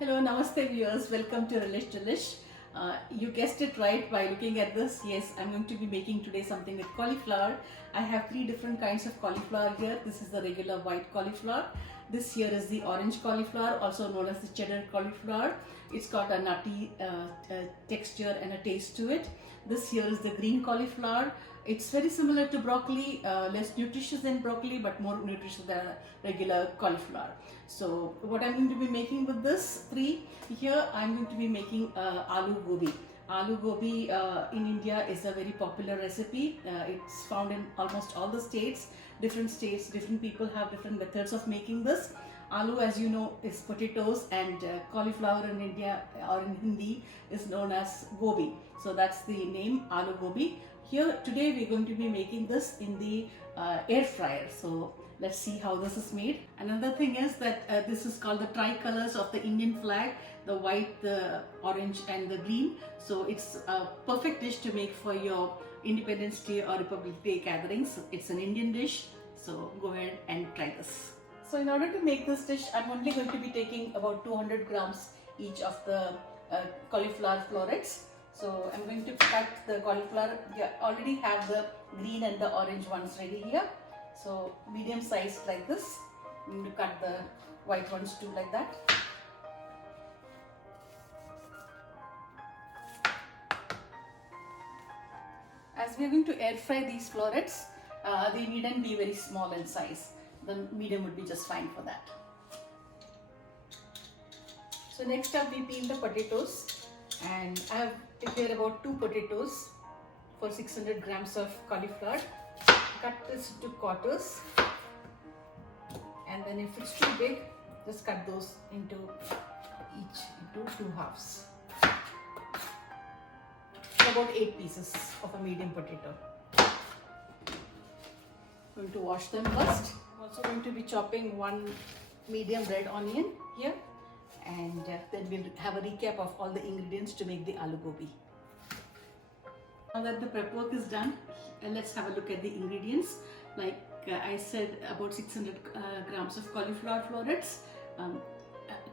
Hello, namaste viewers. Welcome to Relish Delish. You guessed it right by looking at this. Yes, I'm going to be making today something with cauliflower. I have three different kinds of cauliflower here. This is the regular white cauliflower. This here is the orange cauliflower, also known as the cheddar cauliflower. It's got a nutty texture and a taste to it. This here is the green cauliflower. It's very similar to broccoli, less nutritious than broccoli, but more nutritious than regular cauliflower. So what I'm going to be making with this three, here I'm going to be making aloo gobi. Aloo gobi in India is a very popular recipe. It's found in almost all the states. Different people have different methods of making this. Aloo, as you know, is potatoes, and cauliflower in India or in Hindi is known as gobi. So that's the name, aloo gobi. Here today we're going to be making this in the air fryer. So let's see how this is made. Another thing is that this is called the tricolors of the Indian flag: the white, the orange, and the green. So it's a perfect dish to make for your Independence Day or Republic Day gatherings. It's an Indian dish, so go ahead and try this. So in order to make this dish, I'm only going to be taking about 200 grams each of the cauliflower florets. So I'm going to cut the cauliflower. You already have the green and the orange ones ready here. So medium size like this. I'm going to cut the white ones too like that. As we are going to air fry these florets, they needn't be very small in size. The medium would be just fine for that. So next up we peel the potatoes, and I have prepared about 2 potatoes for 600 grams of cauliflower. Cut this into quarters, and then if it's too big, just cut those into 2 halves. About 8 pieces of a medium potato. I'm going to wash them first. I'm also going to be chopping 1 medium red onion here, and then we'll have a recap of all the ingredients to make the aloo gobi. Now that the prep work is done, let's have a look at the ingredients. Like I said, about 600 grams of cauliflower florets,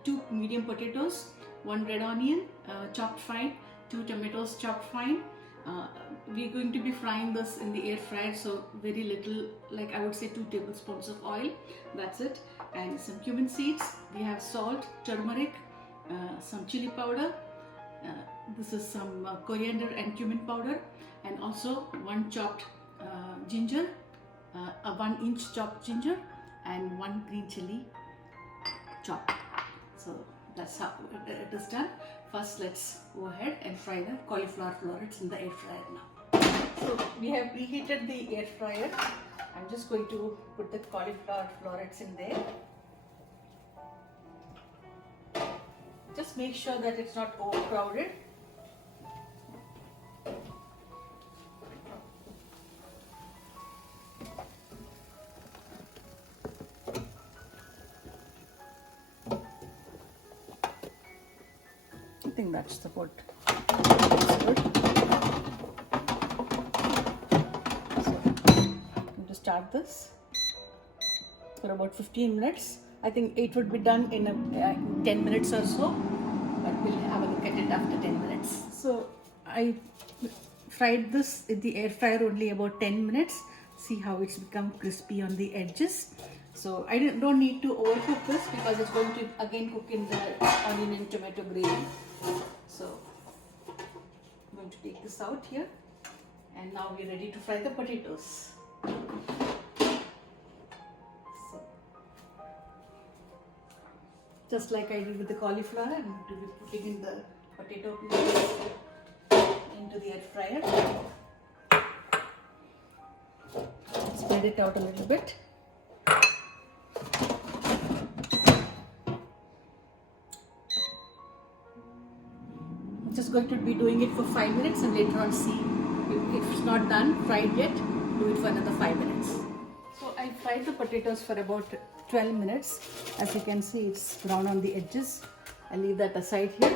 2 medium potatoes, 1 red onion chopped fine, 2 tomatoes chopped fine. We're going to be frying this in the air fryer, so very little, like I would say 2 tablespoons of oil, that's it. And some cumin seeds, we have salt, turmeric, some chili powder, this is some coriander and cumin powder, and also 1 chopped ginger, a 1-inch chopped ginger, and 1 green chili chopped. So that's how it is done. First, let's go ahead and fry the cauliflower florets in the air fryer now. So we have preheated the air fryer. I'm just going to put the cauliflower florets in there. Just make sure that it's not overcrowded. I think that's the good. So, I'm going to start this for about 15 minutes. I think it would be done in 10 minutes or so, but we'll have a look at it after 10 minutes. So I fried this in the air fryer only about 10 minutes. See how it's become crispy on the edges. So I don't need to overcook this because it's going to again cook in the onion and tomato gravy. So I'm going to take this out here, and now we're ready to fry the potatoes. So just like I did with the cauliflower, I'm going to be putting in the potato pieces into the air fryer. Spread it out a little bit. Just going to be doing it for 5 minutes, and later on see if it's not done fried yet, do it for another 5 minutes. So I fried the potatoes for about 12 minutes. As you can see, it's brown on the edges. I'll leave that aside here.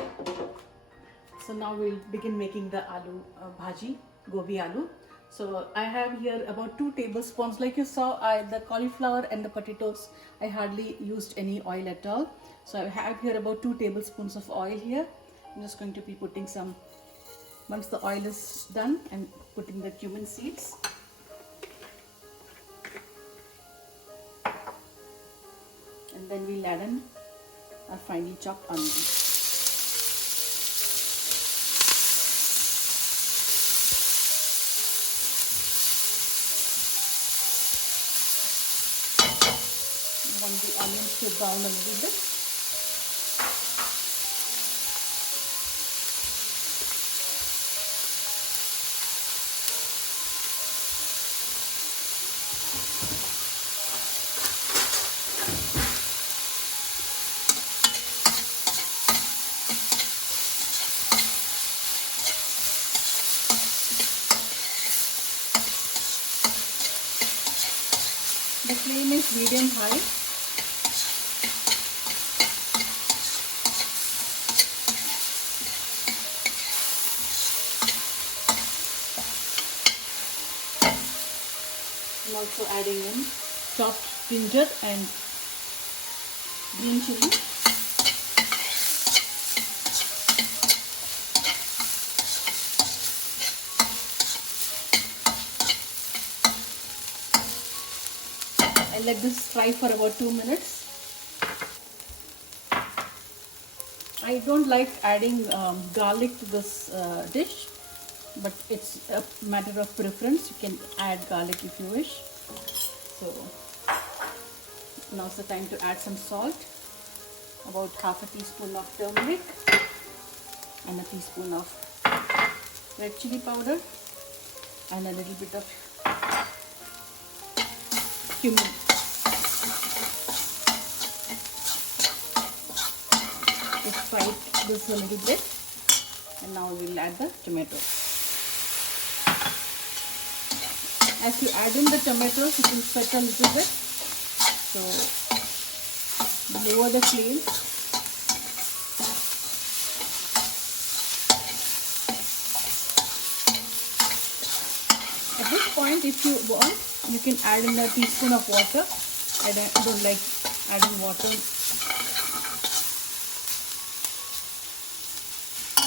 So now we'll begin making the aloo bhaji, gobi aloo. So I have here about 2 tablespoons. Like you saw, the cauliflower and the potatoes, I hardly used any oil at all. So I have here about 2 tablespoons of oil here. I'm just going to be putting some, once the oil is done, I'm putting the cumin seeds. And then we'll add in our finely chopped onions. I want the onions to brown a little bit. The flame is medium high. I'm also adding in chopped ginger and green chili. I let this fry for about 2 minutes. I don't like adding garlic to this dish, but it's a matter of preference. You can add garlic if you wish. So now's the time to add some salt, about half a teaspoon of turmeric and a teaspoon of red chili powder and a little bit of cumin. Let's fry this a little bit, and now we'll add the tomato. As you add in the tomatoes, it will sweat a little bit, so lower the flame. At this point, if you want, you can add in a teaspoon of water. I don't like adding water.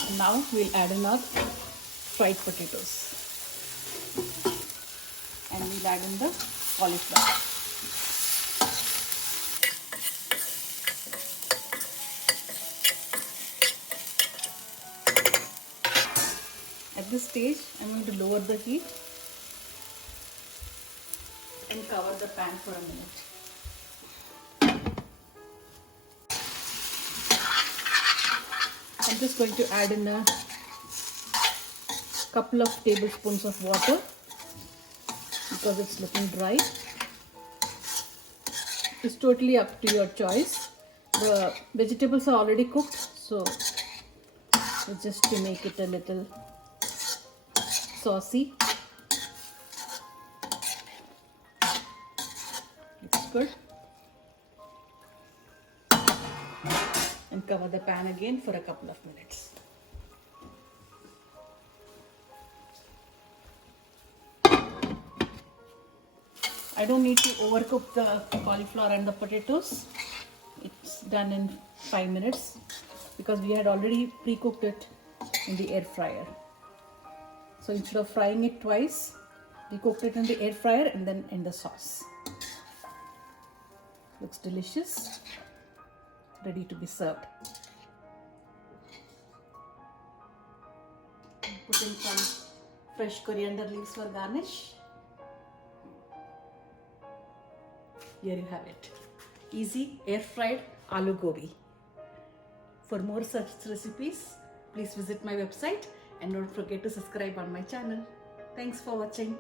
And now we'll add in our fried potatoes. And we'll add in the cauliflower. At this stage, I'm going to lower the heat and cover the pan for a minute. I'm just going to add in a couple of tablespoons of water because it's looking dry. It's totally up to your choice. The vegetables are already cooked, so it's just to make it a little saucy. Looks good. And cover the pan again for a couple of minutes. I don't need to overcook the cauliflower and the potatoes. It's done in 5 minutes because we had already pre-cooked it in the air fryer. So instead of frying it twice, we cooked it in the air fryer and then in the sauce. Looks delicious. Ready to be served. Put in some fresh coriander leaves for garnish. Here you have it. Easy air fried aloo gobi. For more such recipes, please visit my website and don't forget to subscribe on my channel. Thanks for watching.